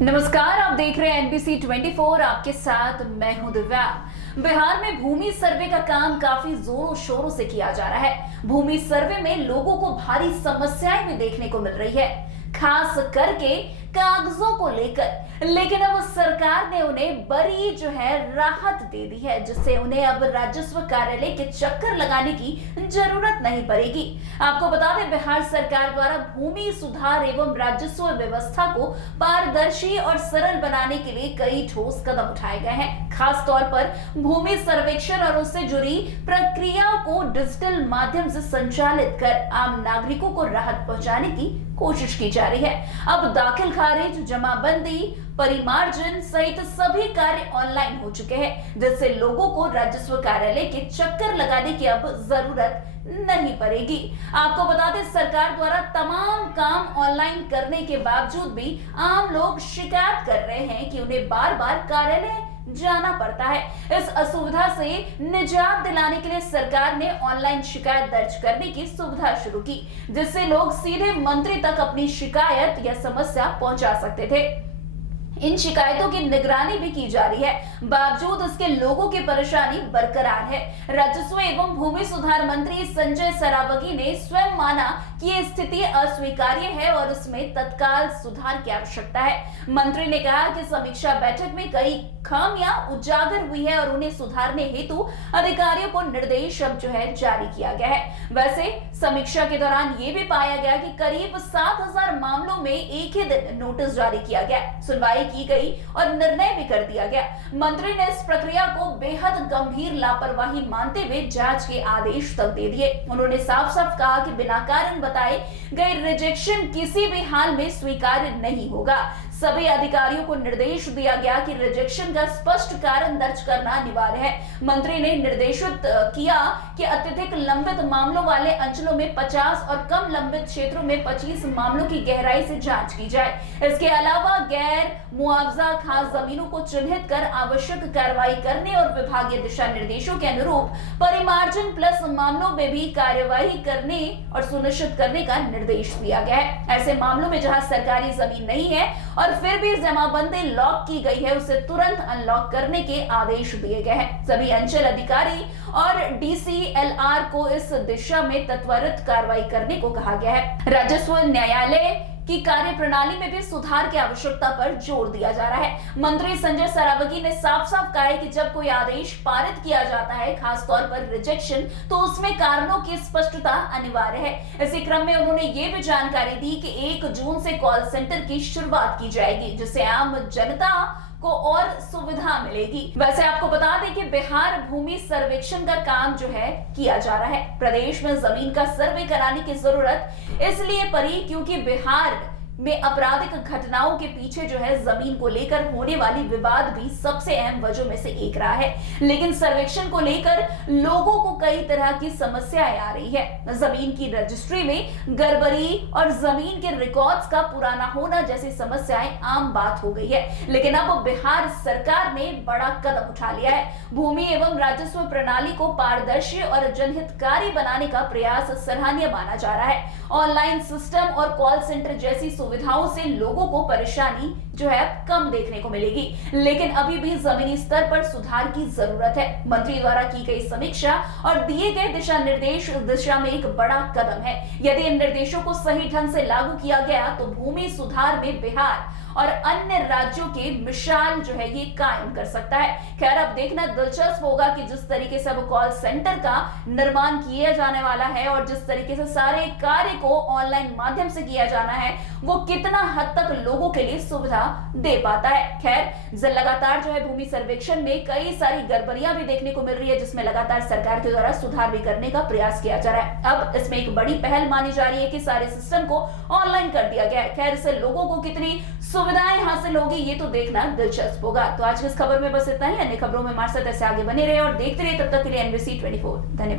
नमस्कार, आप देख रहे हैं एनबीसी 24। आपके साथ मैं हूं दिव्या। बिहार में भूमि सर्वे का काम काफी जोरों शोरों से किया जा रहा है। भूमि सर्वे में लोगों को भारी समस्याएं भी देखने को मिल रही है, खास करके कागजों को लेकर। लेकिन अब सरकार ने उन्हें बड़ी राहत दे दी है, जिससे उन्हें अब राजस्व कार्यालय के चक्कर लगाने की जरूरत नहीं पड़ेगी। आपको बता दें, बिहार सरकार द्वारा भूमि सुधार एवं राजस्व व्यवस्था को पारदर्शी और सरल बनाने के लिए कई ठोस कदम उठाए गए हैं। खास तौर पर भूमि सर्वेक्षण और उससे जुड़ी प्रक्रिया को डिजिटल माध्यम से संचालित कर आम नागरिकों को राहत पहुंचाने की कोशिश की जा रही है। अब दाखिल खारिज, जमाबंदी, परिमार्जन सहित सभी कार्य ऑनलाइन हो चुके हैं, जिससे लोगों को राजस्व कार्यालय के चक्कर लगाने की अब जरूरत नहीं पड़ेगी। आपको बता दें, सरकार द्वारा तमाम काम ऑनलाइन करने के बावजूद भी आम लोग शिकायत कर रहे हैं कि उन्हें बार बार कार्यालय जाना पड़ता है। इस असुविधा से निजात दिलाने के लिए सरकार ने ऑनलाइन शिकायत दर्ज करने की सुविधा शुरू की, जिससे लोग सीधे मंत्री तक अपनी शिकायत या समस्या पहुंचा सकते थे। इन शिकायतों की निगरानी भी की जा रही है, बावजूद इसके लोगों की परेशानी बरकरार है। राजस्व एवं भूमि सुधार मंत्री संजय सरावगी ने स्वयं माना कि ये स्थिति अस्वीकार्य है और उसमें तत्काल सुधार की आवश्यकता है। मंत्री ने कहा कि समीक्षा बैठक में कई खामियां उजागर हुई है और उन्हें सुधारने हेतु अधिकारियों को निर्देश अब जारी किया गया है। वैसे समीक्षा के दौरान ये भी पाया गया कि करीब 7000 मामलों में एक ही दिन नोटिस जारी किया गया, सुनवाई की गई और निर्णय भी कर दिया गया। मंत्री ने इस प्रक्रिया को बेहद गंभीर लापरवाही मानते हुए जांच के आदेश तक दे दिए। उन्होंने साफ साफ कहा कि बिना कारण बताए गए रिजेक्शन किसी भी हाल में स्वीकार्य नहीं होगा। सभी अधिकारियों को निर्देश दिया गया कि रिजेक्शन का स्पष्ट कारण दर्ज करना अनिवार्य है। मंत्री ने निर्देशित किया कि अत्यधिक लंबित मामलों वाले अंचलों में 50 और कम लंबित क्षेत्रों में 25 मामलों की गहराई से जांच की जाए। इसके अलावा गैर मुआवजा खास जमीनों को चिन्हित कर आवश्यक कार्रवाई करने और विभागीय दिशा निर्देशों के अनुरूप परिमार्जन प्लस मामलों में भी कार्यवाही करने और सुनिश्चित करने का निर्देश दिया गया है। ऐसे मामलों में जहां सरकारी जमीन नहीं है और फिर भी जमाबंदी लॉक की गई है, उसे तुरंत अनलॉक करने के आदेश दिए गए हैं। सभी अंचल अधिकारी और डीसीएलआर को इस दिशा में त्वरित कार्रवाई करने को कहा गया है। राजस्व न्यायालय की कार्य प्रणाली में भी सुधार की आवश्यकता पर जोर दिया जा रहा है। मंत्री संजय सरावगी ने साफ साफ कहा है कि जब कोई आदेश पारित किया जाता है, खास तौर पर रिजेक्शन, तो उसमें कारणों की स्पष्टता अनिवार्य है। इसी क्रम में उन्होंने ये भी जानकारी दी कि 1 जून से कॉल सेंटर की शुरुआत की जाएगी, जिससे आम जनता को और सुविधा मिलेगी। वैसे आपको बता दें कि बिहार भूमि सर्वेक्षण का काम किया जा रहा है। प्रदेश में जमीन का सर्वे कराने की जरूरत इसलिए पड़ी क्योंकि बिहार में आपराधिक घटनाओं के पीछे जमीन को लेकर होने वाली विवाद भी सबसे अहम वजह में से एक रहा है। लेकिन सर्वेक्षण को लेकर लोगों को कई तरह की समस्याएं आ रही है। जमीन की रजिस्ट्री में गड़बड़ी और जमीन के रिकॉर्ड्स का पुराना होना जैसी समस्याएं आम बात हो गई है। लेकिन अब बिहार सरकार ने बड़ा कदम उठा लिया है। भूमि एवं राजस्व प्रणाली को पारदर्शी और जनहितकारी बनाने का प्रयास सराहनीय माना जा रहा है। ऑनलाइन सिस्टम और कॉल सेंटर जैसी सुविधाओं से लोगों को परेशानी कम देखने को मिलेगी, लेकिन अभी भी जमीनी स्तर पर सुधार की जरूरत है। मंत्री द्वारा की गई समीक्षा और दिए गए दिशा निर्देश इस दिशा में एक बड़ा कदम है। यदि इन निर्देशों को सही ढंग से लागू किया गया तो भूमि सुधार में बिहार और अन्य राज्यों के मिसाल ये कायम कर सकता है। खैर, अब देखना दिलचस्प होगा कि जिस तरीके से अब कॉल सेंटर का निर्माण किया जाने वाला है और जिस तरीके से सारे कार्य को ऑनलाइन माध्यम से किया जाना है, वो कितना हद तक लोगों के लिए सुविधा दे पाता है। खैर, लगातार भूमि सर्वेक्षण में कई सारी गड़बड़ियां भी देखने को मिल रही है, जिसमें लगातार सरकार के द्वारा सुधार भी करने का प्रयास किया जा रहा है। अब इसमें एक बड़ी पहल मानी जा रही है कि सारे सिस्टम को ऑनलाइन कर दिया गया है। खैर, इससे लोगों को कितनी सुविधाएं हासिल होगी ये तो देखना दिलचस्प होगा। तो आज की इस खबर में बस इतना ही। अन्य खबरों में हमारे साथ ऐसे आगे बने रहे और देखते रहिए। तब तक के लिए एनबीसी 24। धन्यवाद।